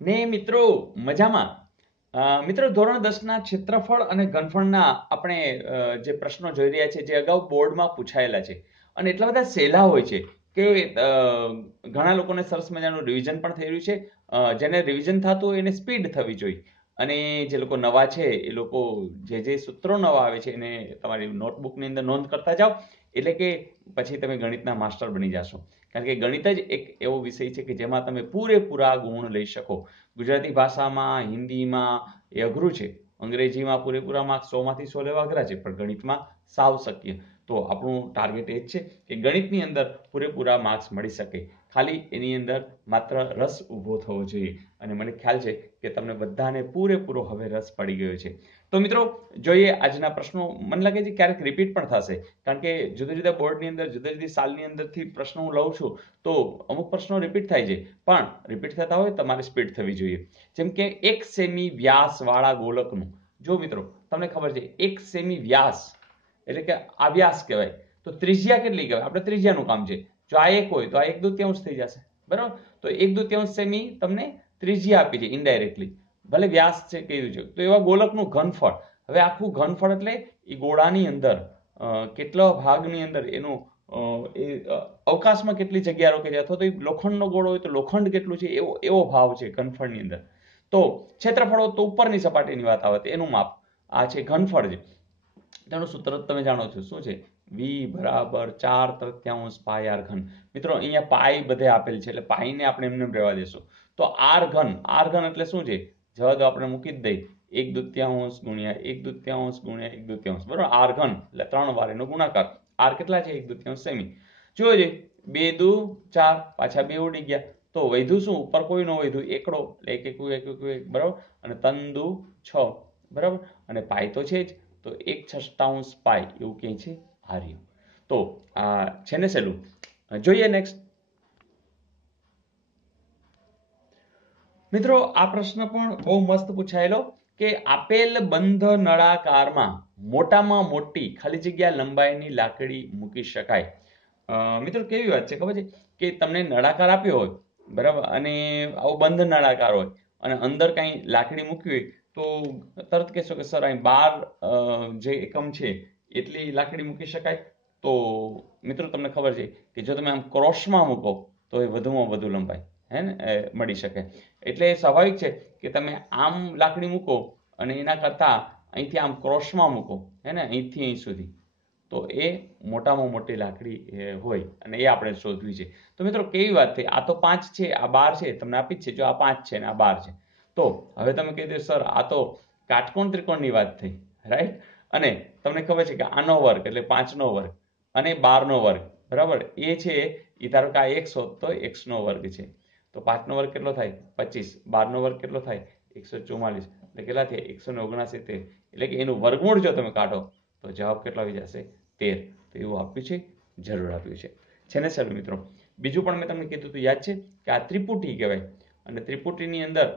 ને મિત્રો મજામાં. મિત્રો ધોરણ 10ના ક્ષેત્રફળ અને ઘનફળના આપણે જે પ્રશ્નો જોઈ રહ્યા છે જે અગાઉ બોર્ડમાં પૂછાયેલા છે અને એટલા બધા સહેલા હોય છે કે ઘણા લોકોને સરસ મજાનું રિવિઝન પણ થઈ રહ્યું છે. જેને રિવિઝન થતું હોય એને સ્પીડ થવી જોઈએ અને જે લોકો નવા છે એ લોકો જે સૂત્રો નવા આવે છે એને તમારી નોટબુકની અંદર નોંધ કરતા જાઓ, એટલે કે પછી તમે ગણિતના માસ્ટર બની જશો. કારણ કે ગણિત જ એક એવો વિષય છે કે જેમાં તમે પૂરેપૂરા ગુણ લઈ શકો. ગુજરાતી ભાષામાં, હિન્દીમાં એ અઘરું છે, અંગ્રેજીમાં પૂરેપૂરા માર્ક્સ 100માંથી 100 લેવા અઘરા છે, પણ ગણિતમાં સાવ શક્ય. તો આપણું ટાર્ગેટ એ જ છે કે ગણિતની અંદર પૂરેપૂરા માર્ક્સ મળી શકે, ખાલી એની અંદર માત્ર રસ ઊભો થવો જોઈએ. અને મને ખ્યાલ છે કે તમને બધાને પૂરેપૂરો હવે રસ પડી ગયો છે. તો મિત્રો જોઈએ આજના પ્રશ્નો. મને લાગે છે ક્યારેક રિપીટ પણ થશે, કારણ કે જુદા જુદા બોર્ડની અંદર જુદા જુદી સાલની અંદરથી પ્રશ્નો હું લઉં છું તો અમુક પ્રશ્નો રિપીટ થાય છે, પણ રિપીટ થતા હોય તમારે સ્પીડ થવી જોઈએ. જેમ કે 1 સેમી વ્યાસવાળા ગોલકનું, જો મિત્રો તમને ખબર છે 1 સેમી વ્યાસ એટલે કે આ વ્યાસ કહેવાય, તો ત્રિજ્યા કેટલી કહેવાય? આપણે ત્રિજ્યાનું કામ છે. જો આ 1 હોય તો આ 1/2 થઈ જશે, બરાબર? તો 1/2 સેમી તમને ત્રિજ્યા આપી છે ઇનડાયરેક્ટલી, ભલે વ્યાસ છે કીધું છે. તો એવા ગોલકનું ઘનફળ, હવે આખું ઘનફળ એટલે એ ગોળાની અંદર કેટલા ભાગની અંદર એનું અવકાશમાં કેટલી જગ્યા રોકે છે, અથવા તો એ લોખંડનો ગોળો હોય તો લોખંડ કેટલું છે એવો ભાવ છે ઘનફળની અંદર. તો ક્ષેત્રફળ તો ઉપરની સપાટીની વાત આવે તો એનું માપ. આ છે ઘનફળ છે. તેનું સૂત્ર તમે જાણો છો શું છે? V બરાબર 4/3 પાઈ આર ઘન. મિત્રો અહીંયા પાઈ બધે આપેલ છે એટલે પાઈને આપણે એમને રહેવા દેશું. તો આર ઘન એટલે શું છે? જવાબ આપણે મૂકી જ દઈ 1/2 ગુણ્યા 1/2 ગુણ્યા 1/2, બરાબર? આર ઘન એટલે 3 વાર એનો ગુણાકાર. આર કેટલા છે? 1/2 સેમી. જોજો 2 દુ 4, પાછા 2 ઉડી ગયા, તો વધ્યું શું? ઉપર કોઈ ન વધ્યું, એકડો એટલે 1 બરાબર, અને 3 દુ 6, બરાબર, અને પાઈ તો છે જ, તો 1/6 પાઈ એવું કહે છે આર્ય. તો આ છે ને સહેલું. જોઈએ નેક્સ્ટ. મિત્રો આ પ્રશ્ન પણ બહુ મસ્ત પૂછાયેલો કે આપેલ બંધ નળાકારમાં મોટામાં મોટી ખાલી જગ્યા લંબાઈની લાકડી મૂકી શકાય. મિત્રો કેવી વાત છે ખબર છે કે તમને નળાકાર આપ્યો હોય, બરાબર, અને આવો બંધ નળાકાર હોય અને અંદર કઈ લાકડી મૂકી હોય તો તરત કહેશો કે સર અહીં 12 જે એકમ છે એટલી લાકડી મૂકી શકાય. તો મિત્રો તમને ખબર છે કે જો તમે આમ ક્રોસમાં મૂકો તો એ વધુમાં વધુ લંબાઈ હે ને મળી શકે. એટલે સ્વાભાવિક છે કે તમે આમ લાકડી મૂકો અને એના કરતા અહીંથી આમ ક્રોસમાં મૂકો, હે ને, અહીંથી અહીં સુધી, તો એ મોટામાં મોટી લાકડી હોય અને એ આપણે શોધવી છે. તો મિત્રો કેવી વાત થઈ, આ તો 5 છે, આ 12 છે, તમને આપી જ છે. જો આ 5 છે ને આ 12 છે, તો હવે તમે કહી દો સર આ તો કાટકોણ ત્રિકોણની વાત થઈ, રાઈટ? અને તમને ખબર છે કે આનો વર્ગ એટલે 5નો વર્ગ અને 12નો વર્ગ, બરાબર, એ છે એ ધારો કે આ x હોત તો x નો વર્ગ છે, તો 5નો વર્ગ કેટલો થાય? 25. 12નો વર્ગ કેટલો થાય? 144. એટલે કેટલા થયા? 169. એટલે કે એનું વર્ગમૂળ જો તમે કાઢો તો જવાબ કેટલો આવી જશે? 13. તો એવું આપ્યું છે, જરૂર આપ્યું છે ને સર? મિત્રો બીજું પણ મેં તમને કીધું તો યાદ છે કે આ ત્રિપુટી કહેવાય, અને ત્રિપુટીની અંદર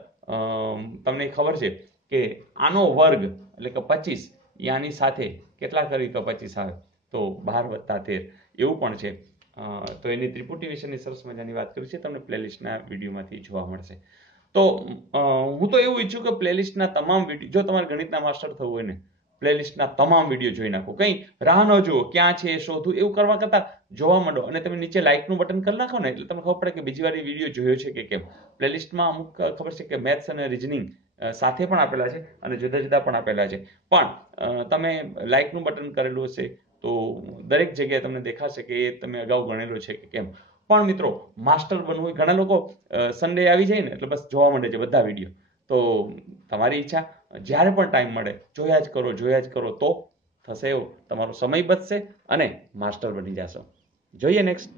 તમને ખબર છે કે આનો વર્ગ એટલે કે 25 એ આની સાથે કેટલા કરી તો 25 આવે, તો 12 + 13 એવું પણ છે. તો એની ત્રિપુટી વિશેની સરસ મજાની વાત કરી છે, તમને પ્લેલિસ્ટના વિડીયોમાંથી જોવા મળશે. તો હું તો એવું ઈચ્છું કે પ્લેલિસ્ટના તમામ વિડીયો, જો તમારે ગણિતના માસ્ટર થવું હોય ને, પ્લેલિસ્ટના તમામ વિડીયો જોઈ નાખો, કંઈ રાહ ન જુઓ ક્યાં છે એ શોધવું એવું કરવા કરતાં જોવા માંડો, અને તમે નીચે લાઇકનું બટન કરી નાખો ને એટલે તમને ખબર પડે કે બીજી વાર એ વિડીયો જોયો છે કે કેમ. પ્લેલિસ્ટમાં અમુક ખબર છે કે મેથ્સ અને રિઝનિંગ સાથે પણ આપેલા છે અને જુદા જુદા પણ આપેલા છે, પણ તમે લાઇકનું બટન કરેલું હશે તો દરેક જગ્યાએ તમને દેખાશે કે એ તમે અગાઉ ગણેલો છે કે કેમ. પણ મિત્રો માસ્ટર બનવું હોય, ઘણા લોકો સન્ડે આવી જાય ને એટલે બસ જોવા માંડે છે બધા વિડીયો. તો તમારી ઈચ્છા, જ્યારે પણ ટાઈમ મળે જોયા જ કરો તો થશે એવું, તમારો સમય બચશે અને માસ્ટર બની જશો. જોઈએ નેક્સ્ટ.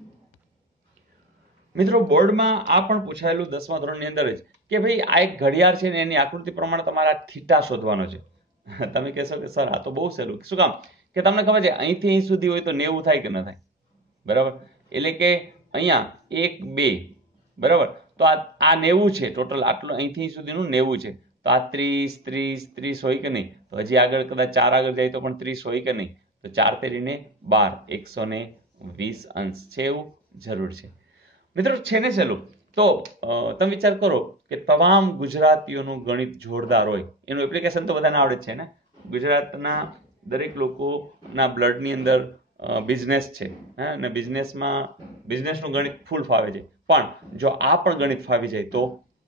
મિત્રો બોર્ડમાં આ પણ પૂછાયેલું 10મા ધોરણની અંદર જ કે ભાઈ આ એક ઘડિયાળ છે ને એની આકૃતિ પ્રમાણે તમારે થીટા શોધવાનો છે. તમે કહેશો કે સર આ તો બહુ સહેલું. શું કામ? કે તમને ખબર છે અહીંથી અહીં સુધી હોય તો 90 થાય કે ન થાય? બરાબર, એટલે કે અહીંયા 1 2, બરાબર, તો આ 90 છે ટોટલ, આટલું અહીંથી સુધીનું 90 છે. તો આ 30 હોય કે નહીં? તો હજી આગળ કદાચ 4 આગળ જાય તો પણ 30 હોય કે નહીં? તો 4 તેરીને 12, 120 અંશ છે, એવું જરૂર છે. મિત્રો છે ને સહેલું. તો તમે વિચાર કરો કે તમામ ગુજરાતીઓનું ગણિત જોરદાર હોય, એનું એપ્લિકેશન તો બધાને આવડે જ છે ને. ગુજરાતના દરેક લોકોના બ્લડની અંદર બિઝનેસ છે, અને બિઝનેસનું ગણિત ફૂલ ફાવે છે. પણ જો આ પણ ગણિત ફાવી જાય તો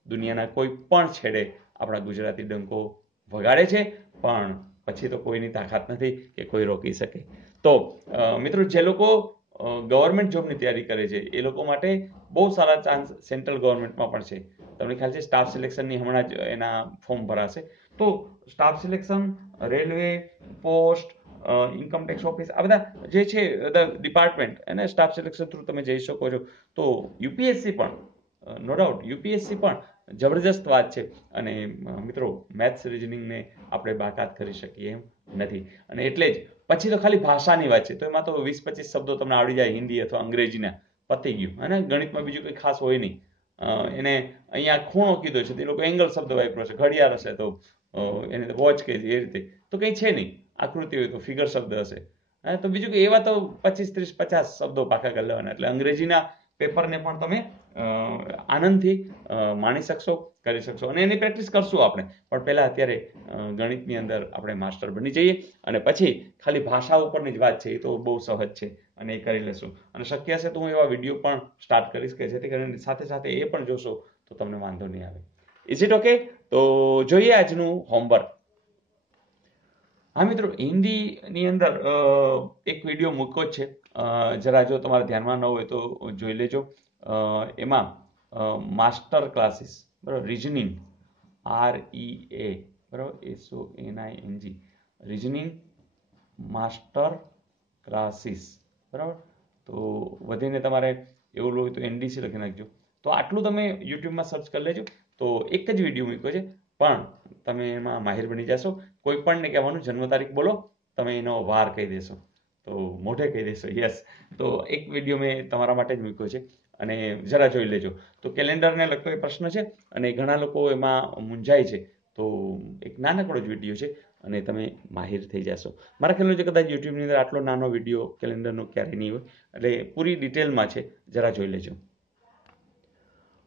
દુનિયાના કોઈ પણ છેડે આપણા ગુજરાતી ડંકો વગાડે છે, પણ પછી તો કોઈની તાકાત નથી કે કોઈ રોકી શકે. તો મિત્રો, જે લોકો ગવર્મેન્ટ જોબની તૈયારી કરે છે એ લોકો માટે બહુ સારા ચાન્સ સેન્ટ્રલ ગવર્મેન્ટમાં પણ છે. તમને ખ્યાલ છે સ્ટાફ સિલેક્શનની હમણાં જ એના ફોર્મ ભરાશે. તો staff selection, railway, post, income tax office, આ બધા જે છે ડિપાર્ટમેન્ટ એને સ્ટાફ સિલેક્શન થ્રુ તમે જઈ શકો છો. તો યુપીએસસી પણ નો ડાઉટ યુપીએસસી પણ જબરજસ્ત વાત છે. અને મિત્રો, મેથ્સ રીઝનિંગને આપણે બાકાત કરી શકીએ એમ નથી. અને એટલે જ પછી તો ખાલી ભાષાની વાત છે, તો એમાં તો 20-25 શબ્દો તમને આવડી જાય હિન્દી અથવા અંગ્રેજીના, પતી ગયું. અને ગણિતમાં બીજું કંઈ ખાસ હોય નહીં. એને અહીંયા ખૂણો કીધો છે, તે લોકો એંગલ શબ્દ વાપર્યો છે. ઘડિયાળ હશે તો એને વોચ કહે છે, એ રીતે તો કંઈ છે નહીં. આકૃતિ હોય તો ફિગર શબ્દ હશે. તો બીજું કે એવા તો 25, 30, 50 શબ્દો પાકા કરી લેવાના. એટલે અંગ્રેજીના પેપરને પણ તમે આનંદથી માણી શકશો, કરી શકશો. અને એની પ્રેક્ટિસ કરશું આપણે. પણ પહેલા અત્યારે ગણિતની અંદર આપણે માસ્ટર બની જઈએ, અને પછી ખાલી ભાષા ઉપરની જ વાત છે, એ તો બહુ સહજ છે અને એ કરી લેશું. અને શક્ય હશે તો હું એવા વિડીયો પણ સ્ટાર્ટ કરીશ કે જેથી કરીને સાથે સાથે એ પણ જોશો તો તમને વાંધો નહીં આવે. Is it okay? તો જોઈએ આજનું હોમવર્ક. હા મિત્રો, હિન્દીની અંદર એક વિડીયો મૂક્યો જ છે. જરા જો તમારે ધ્યાનમાં ન હોય તો જોઈ લેજો. એમાં માસ્ટર ક્લાસીસ, બરાબર, રીઝનિંગ, REA, બરાબર, SONING, રીઝનિંગ માસ્ટર ક્લાસીસ, બરાબર. તો વધીને તમારે એવું હોય તો NDC લખી નાખજો. તો આટલું તમે યુટ્યુબમાં સર્ચ કરી લેજો. તો એક જ વિડીયો મૂક્યો છે, પણ તમે એમાં માહિર બની જશો. કોઈ પણને કહેવાનું જન્મ તારીખ બોલો, તમે એનો વાર કહી દેશો, તો મોઢે કહી દેશો યસ. તો એક વિડીયો મેં તમારા માટે જ મૂક્યો છે, અને જરા જોઈ લેજો. તો કેલેન્ડરને લગતો એ પ્રશ્ન છે, અને ઘણા લોકો એમાં મૂંઝાય છે. તો એક નાનકડો જ વિડીયો છે, અને તમે માહિર થઈ જશો. મારા ખ્યાલ છે કદાચ યુટ્યુબની અંદર આટલો નાનો વિડીયો કેલેન્ડરનો ક્યારેય નહીં હોય. એટલે પૂરી ડિટેલમાં છે, જરા જોઈ લેજો.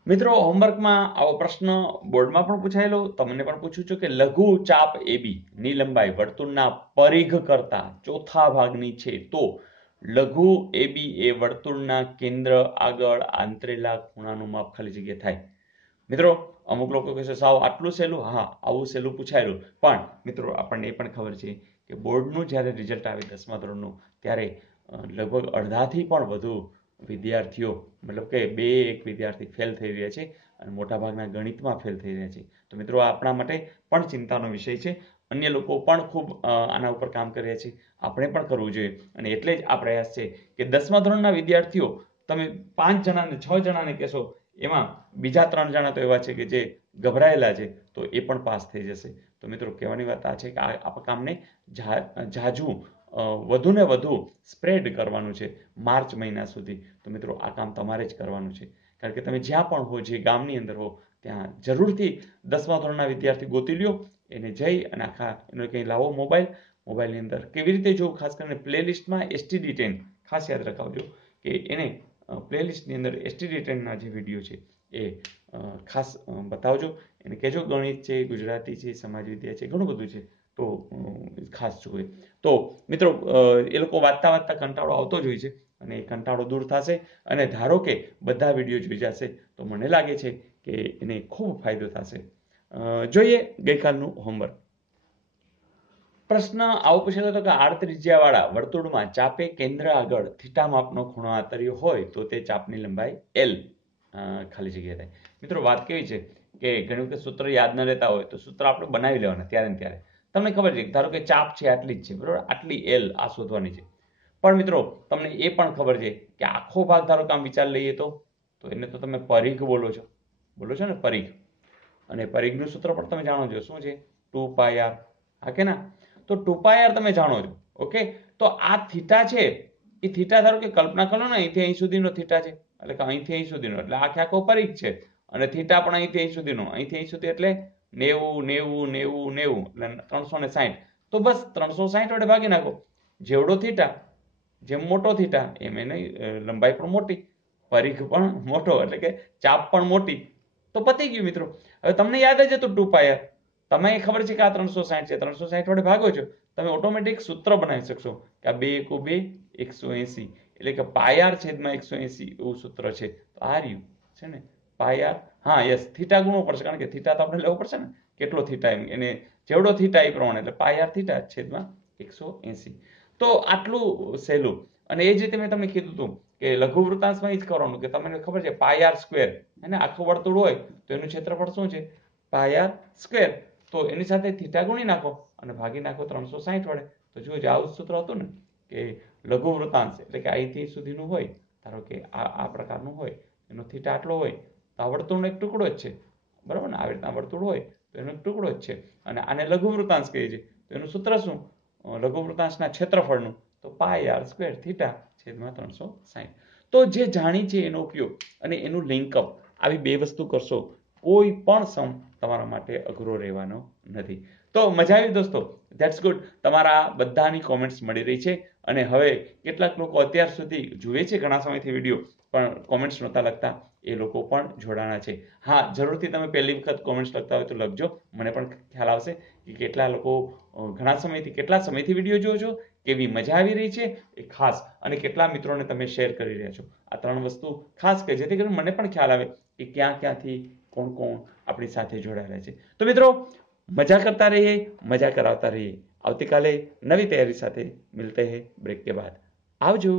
મિત્રો, હોમવર્કમાં આવો પ્રશ્ન બોર્ડમાં પણ પૂછાયેલો, તમને પણ પૂછું છું કે લઘુ ચાપ AB ની લંબાઈ વર્તુળના પરિઘ કરતા ચોથા ભાગની છે, તો લઘુ AB એ વર્તુળના કેન્દ્ર આગળ આંતરેલા ખૂણાનું માપ ખાલી જગ્યા થાય. મિત્રો, અમુક લોકો કહેશે સાવ આટલું સહેલું. હા, આવું સહેલું પૂછાયેલું. પણ મિત્રો, આપણને એ પણ ખબર છે કે બોર્ડનું જ્યારે રિઝલ્ટ આવે 10મા ધોરણનું, ત્યારે લગભગ અડધાથી પણ વધુ વિદ્યાર્થીઓ, મતલબ કે 2-1 વિદ્યાર્થી ફેલ થઈ રહ્યા છે, અને મોટાભાગના ગણિતમાં ફેલ થઈ રહ્યા છે. તો મિત્રો, આપણા માટે પણ ચિંતાનો વિષય છે. અન્ય લોકો પણ ખૂબ આના ઉપર કામ કરી રહ્યા છે, આપણે પણ કરવું જોઈએ. અને એટલે જ આ પ્રયાસ છે કે 10મા ધોરણના વિદ્યાર્થીઓ, તમે 5 જણાને 6 જણાને કહેશો, એમાં બીજા 3 જણા તો એવા છે કે જે ગભરાયેલા છે, તો એ પણ પાસ થઈ જશે. તો મિત્રો, કહેવાની વાત આ છે કે આ કામને જાજુ વધુ ને વધુ સ્પ્રેડ કરવાનું છે માર્ચ મહિના સુધી. તો મિત્રો, આ કામ તમારે જ કરવાનું છે. કારણ કે તમે જ્યાં પણ હો, જે ગામની અંદર હો, ત્યાં જરૂરથી 10મા ધોરણના વિદ્યાર્થી ગોતી લ્યો, એને જઈ અને આખા એનો કંઈ લાવો મોબાઈલની અંદર કેવી રીતે જોવું, ખાસ કરીને પ્લેલિસ્ટમાં STD10 ખાસ યાદ રખાવજો કે એને પ્લેલિસ્ટની અંદર STD10ના જે વિડીયો છે એ ખાસ બતાવજો. એને કહેજો ગણિત છે, ગુજરાતી છે, સમાજ વિદ્યા છે, ઘણું બધું છે, તો ખાસ જોઈએ. તો મિત્રો, એ લોકો વાંચતા વાંચતા કંટાળો આવતો જ હોય છે, અને એ કંટાળો દૂર થશે. અને ધારો કે બધા વિડીયો જોઈ જશે, તો મને લાગે છે કે એને ખૂબ ફાયદો થશે. જોઈએ ગઈકાલનું હોમવર્ક. પ્રશ્ન આવો પૂછેલો હતો કે આડત્રિજ્યાવાળા વર્તુળમાં ચાપે કેન્દ્ર આગળ થીટા માપનો ખૂણો આંતર્યો હોય તો તે ચાપની લંબાઈ L ખાલી જગ્યા થાય. મિત્રો, વાત કેવી છે કે ઘણી વખત સૂત્ર યાદ ન રહેતા હોય તો સૂત્ર આપણે બનાવી લેવાના ત્યારે ને ત્યારે. તમને ખબર છે, ધારો કે ચાપ છે આટલી જ છે, બરાબર, આટલી L આ શોધવાની છે. પણ મિત્રો, તમને એ પણ ખબર છે કે આખો ભાગ ધારો કે આમ વિચાર લઈએ તો એને તો તમે પરિઘ બોલો છો ને, પરિઘ. અને પરિઘનું સૂત્ર પણ તમે જાણો છો, શું છે? 2πr. હા કે ના? તો 2πr તમે જાણો છો. ઓકે, તો આ થીટા છે, એ થીટા ધારો કે કલ્પના કરો ને, અહીંથી અહીં સુધીનો થીટા છે, એટલે કે અહીંથી અહીં સુધીનો, એટલે આખો પરિઘ છે. અને થીટા પણ અહીંથી અહીં સુધીનો, અહીંથી અહીં સુધી, એટલે 90, 90, 90, 90, એટલે 360. તો બસ 360 વડે ભાગી નાખો. જેવડો થીટા, જેમ મોટો થીટા, એમ એની લંબાઈ પણ મોટી. પરિઘ પણ મોટો એટલે કે ચાપ પણ મોટી, તો પતી ગયું મિત્રો. હવે તમને યાદ જ હતું 2πr, તમે ખબર છે કે આ 360 છે, 360 વડે ભાગો છો, તમે ઓટોમેટિક સૂત્ર બનાવી શકશો કે આ 2 × 2 180 એટલે કે πr છેદમાં 180 એવું સૂત્ર છે. તો આ રહ્યું છે ને πr. હા યસ, થીટા ગુણવું પડશે કારણ કે થીટા તો આપણે લેવો પડશે ને, કેટલો થીટા એને જેવડો થીટા એ પ્રમાણે, એટલે πr થીટા છેદમાં 180. તો આટલું સહેલું. અને એ જ રીતે મેં તમને કીધું હતું કે લઘુવૃત્તાંશમાં એ જ કરવાનું કે તમને ખબર છે πr², હે ને, આખું વર્તુળ હોય તો એનું ક્ષેત્રફળ શું છે πr², તો એની સાથે થીટા ગુણી નાખો અને ભાગી નાખો 360 વડે. તો જુઓ જે આવું સૂત્ર હતું ને કે લઘુવૃત્તાંશ એટલે કે અહીંથી સુધીનું હોય, ધારો કે આ પ્રકારનું હોય, એનો થીટા આટલો હોય તો આ વર્તુળનો એક ટુકડો જ છે, બરાબર ને, આવી રીતના વર્તુળ હોય તો એનો એક ટુકડો જ છે, અને આને લઘુવૃત્તાંશ કહીએ છીએ. તો એનું સૂત્ર શું, લઘુવૃત્તાંશના ક્ષેત્રફળનું, તો πr² થીટા છેદમાં 360. તો જે જાણી છે એનો ઉપયોગ અને એનું લિંકઅપ, આવી બે વસ્તુ કરશો, કોઈ પણ સમ તમારા માટે અઘરો રહેવાનો નથી. તો મજા આવી દોસ્તો, ધેટ્સ ગુડ. તમારા બધાની કોમેન્ટ્સ મળી રહી છે અને હવે કેટલાક લોકો અત્યાર સુધી જુએ છે ઘણા સમયથી વિડીયો પણ કોમેન્ટ્સ નહોતા લખતા, એ લોકો પણ જોડાણા છે. હા, જરૂરથી તમે પહેલી વખત કોમેન્ટ્સ લખતા હોય તો લખજો, મને પણ ખ્યાલ આવશે કે કેટલા લોકો ઘણા સમયથી, કેટલા સમયથી વિડીયો જુઓ છો, કેવી મજા આવી રહી છે એ ખાસ, અને કેટલા મિત્રોને તમે શેર કરી રહ્યા છો. આ ત્રણ વસ્તુ ખાસ કે જેથી કરીને મને પણ ખ્યાલ આવે કે ક્યાં ક્યાંથી કોણ કોણ આપણી સાથે જોડાયેલા છે. તો મિત્રો, મજા કરતા રહીએ, મજા કરાવતા રહીએ. આવતીકાલે નવી તૈયારી સાથે મિલતે હૈ બ્રેક કે બાદ. આવજો.